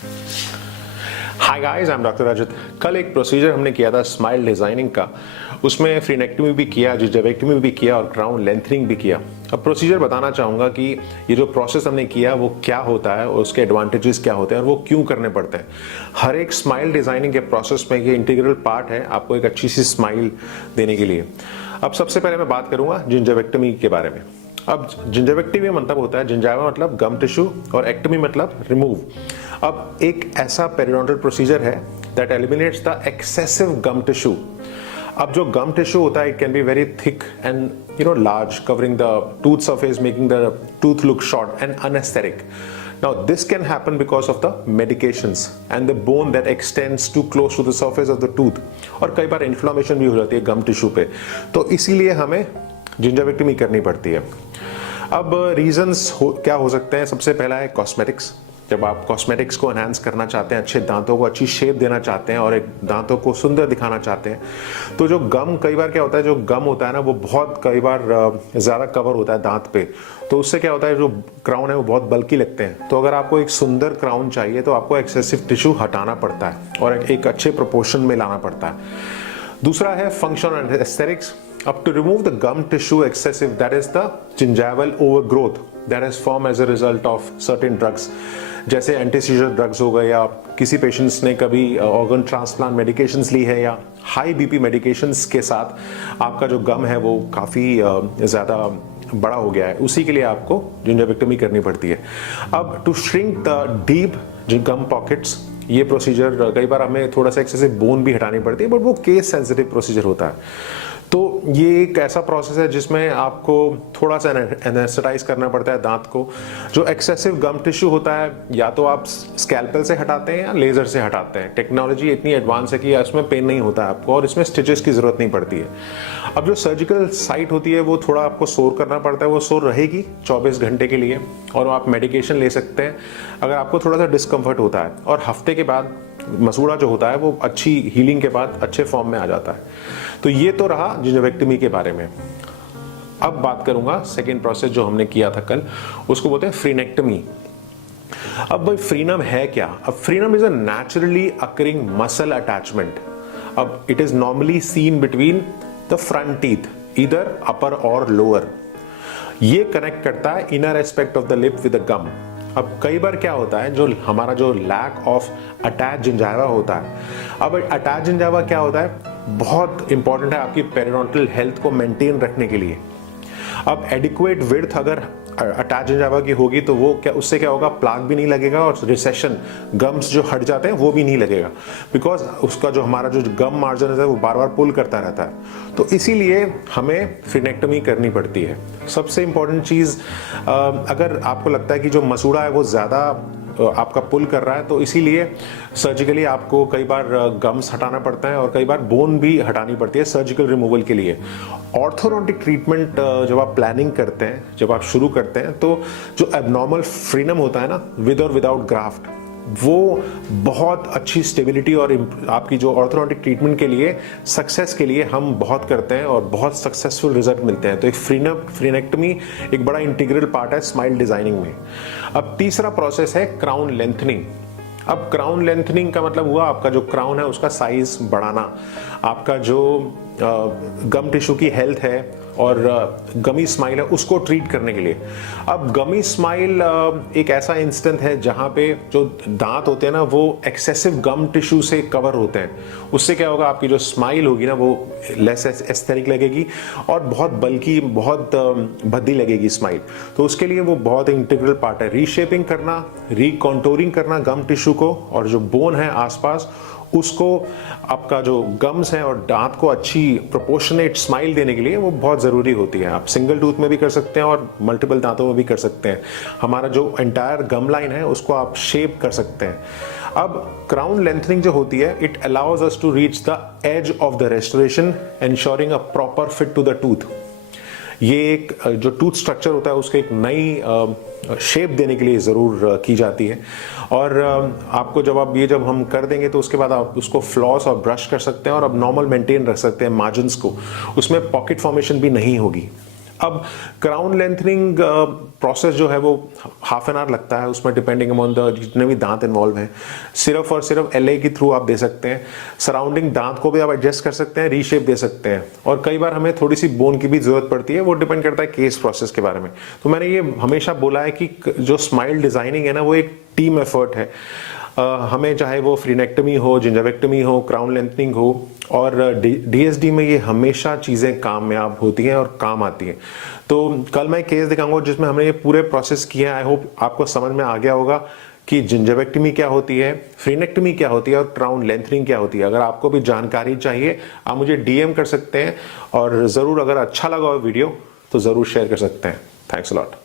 Hi guys, I am doctor Rajat. कल एक procedure हमने किया था स्माइल डिजाइनिंग का। उसमें फ्रीनेक्टमी भी किया, जिंजवेक्टमी भी किया और क्राउन लेंथनिंग भी किया। अब प्रोसीजर बताना चाहूँगा कि ये जो प्रोसेस हमने किया वो क्या होता है और उसके एडवांटेजेस क्या होते हैं और वो क्यों करने पड़ते हैं। हर एक स्माइल डिजाइनिंग के प्रोसेस में ये इंटीग्रल पार्ट है आपको एक अच्छी सी स्माइल देने के लिए। अब सबसे पहले मैं बात करूँगा जिंजवेक्टमी के बारे में। अब जिंजवेक्टमी मतलब होता है, जिंजावा मतलब गम टिश्यू और एक्टमी मतलब रिमूव। अब एक ऐसा पेरिडोंटल प्रोसीजर है that eliminates the excessive gum tissue. अब जो गम टिश्यू होता है it can be very thick and large, covering the tooth surface, making the tooth look short and unaesthetic. Now this can happen because of the medications and the bone that extends too close to the surface of the tooth. और कई बार inflammation भी हो जाती है गम tissue पे, तो इसीलिए हमें जिंजवेक्टमी करनी पड़ती है। अब रीजंस क्या हो सकते हैं? सबसे पहला है कॉस्मेटिक्स। जब आप कॉस्मेटिक्स को एनहांस करना चाहते हैं, अच्छे दांतों को अच्छी शेप देना चाहते हैं और एक दांतों को सुंदर दिखाना चाहते हैं, तो जो गम, कई बार क्या होता है, जो गम होता है ना वो बहुत कई बार ज़्यादा कवर होता है दांत पे, तो उससे क्या होता है जो क्राउन है वो बहुत बल्कि लगते हैं। तो अगर आपको एक सुंदर क्राउन चाहिए तो आपको एक्सेसिव टिश्यू हटाना पड़ता है और एक अच्छे प्रोपोर्शन में लाना पड़ता है। दूसरा है function and aesthetics. Up to remove the gum tissue excessive, that is the gingival overgrowth that has formed as a result of certain drugs, जैसे एंटीसीजर ड्रग्स हो गए, या किसी पेशेंट्स ने कभी ऑर्गन ट्रांसप्लांट मेडिकेशंस ली है, या हाई बीपी मेडिकेशंस के साथ आपका जो गम है वो काफ़ी ज़्यादा बड़ा हो गया है, उसी के लिए आपको जिंजवेक्टमी करनी पड़ती है। अब to shrink the deep gum pockets, ये प्रोसीजर कई बार हमें थोड़ा सा एक्सेसिव बोन भी हटानी पड़ती है, बट वो केस सेंसिटिव प्रोसीजर होता है। तो ये एक ऐसा प्रोसेस है जिसमें आपको थोड़ा सा एनेस्थेटाइज करना पड़ता है दांत को। जो एक्सेसिव गम टिश्यू होता है या तो आप स्कैल्पेल से हटाते हैं या लेजर से हटाते हैं। टेक्नोलॉजी इतनी एडवांस है कि इसमें पेन नहीं होता है आपको और इसमें स्टिचेस की जरूरत नहीं पड़ती है। अब जो सर्जिकल साइट होती है वो थोड़ा आपको सोर करना पड़ता है, वो सोर रहेगी 24 घंटे के लिए और आप मेडिकेशन ले सकते हैं अगर आपको थोड़ा सा डिस्कम्फर्ट होता है, और हफ्ते के बाद मसूड़ा जो होता है वो अच्छी हीलिंग के बाद अच्छे फॉर्म में आ जाता है। तो ये तो रहा जिंजवेक्टमी के बारे में। अब बात करूंगा सेकेंड प्रोसेस जो हमने किया था कल, उसको बोलते हैं फ्रीनेक्टमी। अब भाई फ्रीनम है क्या? अब frenum is a naturally occurring muscle attachment. अब it is normally seen between the front teeth, either upper और लोअर। ये कनेक्ट करता है inner aspect of the lip with the gum. अब कई बार क्या होता है, जो हमारा जो लैक ऑफ अटैच जिंजावा होता है, अब अटैच जिंजावा क्या होता है, बहुत इंपॉर्टेंट है आपकी पेरिडोंटल हेल्थ को मेंटेन रखने के लिए। अब एडिक्वेट विड्थ अगर अटैच जिंजावा की होगी तो वो क्या, उससे क्या होगा, प्लाक भी नहीं लगेगा और रिसेशन, गम्स जो हट जाते हैं वो भी नहीं लगेगा, बिकॉज उसका जो हमारा जो गम मार्जिन है वो बार बार पुल करता रहता है। तो इसीलिए हमें फ्रीनेक्टमी करनी पड़ती है। सबसे इंपॉर्टेंट चीज़, अगर आपको लगता है कि जो मसूड़ा है वो ज़्यादा आपका पुल कर रहा है, तो इसीलिए सर्जिकली आपको कई बार गम्स हटाना पड़ता है और कई बार बोन भी हटानी पड़ती है सर्जिकल रिमूवल के लिए। ऑर्थोडोंटिक ट्रीटमेंट जब आप प्लानिंग करते हैं, जब आप शुरू करते हैं, तो जो एबनॉर्मल फ्रीनम होता है ना, विद और विदाउट ग्राफ्ट, वो बहुत अच्छी स्टेबिलिटी और आपकी जो ऑर्थोडोंटिक ट्रीटमेंट के लिए, सक्सेस के लिए हम बहुत करते हैं और बहुत सक्सेसफुल रिजल्ट मिलते हैं। तो एक फ्रीनेक्टमी एक बड़ा इंटीग्रल पार्ट है स्माइल डिजाइनिंग में। अब तीसरा प्रोसेस है क्राउन लेंथनिंग। अब क्राउन लेंथनिंग का मतलब हुआ आपका जो क्राउन है उसका साइज बढ़ाना, आपका जो गम टिश्यू की हेल्थ है और गमी स्माइल है उसको ट्रीट करने के लिए। अब गमी स्माइल एक ऐसा इंस्टेंट है जहाँ पे जो दांत होते हैं ना वो एक्सेसिव गम टिश्यू से कवर होते हैं। उससे क्या होगा, आपकी जो स्माइल होगी ना वो लेस एस्थेटिक लगेगी और बहुत बल्कि, बहुत भद्दी लगेगी स्माइल। तो उसके लिए वो बहुत इंटीग्रल पार्ट है, रीशेपिंग करना, रिकॉन्टोरिंग करना गम टिश्यू को, और जो बोन है आसपास उसको, आपका जो गम्स है और दांत को अच्छी प्रोपोर्शनेट स्माइल देने के लिए वो बहुत ज़रूरी होती है। आप सिंगल टूथ में भी कर सकते हैं और मल्टीपल दांतों में भी कर सकते हैं। हमारा जो एंटायर गम लाइन है उसको आप शेप कर सकते हैं। अब क्राउन लेंथनिंग जो होती है, it allows us to reach the edge of the restoration, ensuring a proper fit to the tooth. ये एक जो टूथ स्ट्रक्चर होता है उसको एक नई शेप देने के लिए ज़रूर की जाती है। और आपको जब हम कर देंगे तो उसके बाद आप उसको फ्लॉस और ब्रश कर सकते हैं और अब नॉर्मल मेंटेन रख सकते हैं मार्जिन्स को, उसमें पॉकेट फॉर्मेशन भी नहीं होगी। अब क्राउन लेंथनिंग प्रोसेस जो है वो हाफ एन आवर लगता है, उसमें डिपेंडिंग अपॉन द जितने भी दांत इन्वॉल्व हैं। सिर्फ और सिर्फ एलए के थ्रू आप दे सकते हैं। सराउंडिंग दांत को भी आप एडजस्ट कर सकते हैं, रीशेप दे सकते हैं, और कई बार हमें थोड़ी सी बोन की भी जरूरत पड़ती है, वो डिपेंड करता है केस प्रोसेस के बारे में। तो मैंने ये हमेशा बोला है कि जो स्माइल डिजाइनिंग है ना, वो एक टीम एफर्ट है। हमें चाहे वो फ्रीनेक्टमी हो, जिंजवेक्टमी हो, क्राउन लेंथनिंग हो, और डीएसडी में ये हमेशा चीज़ें कामयाब होती हैं और काम आती हैं। तो कल मैं केस दिखाऊंगा जिसमें हमने ये पूरे प्रोसेस किए हैं। आई होप आपको समझ में आ गया होगा कि जिंजवेक्टमी क्या होती है, फ्रीनेक्टमी क्या होती है और क्राउन लेंथनिंग क्या होती है। अगर आपको भी जानकारी चाहिए आप मुझे डीएम कर सकते हैं, और ज़रूर अगर अच्छा लगा वीडियो तो ज़रूर शेयर कर सकते हैं। Thanks a lot.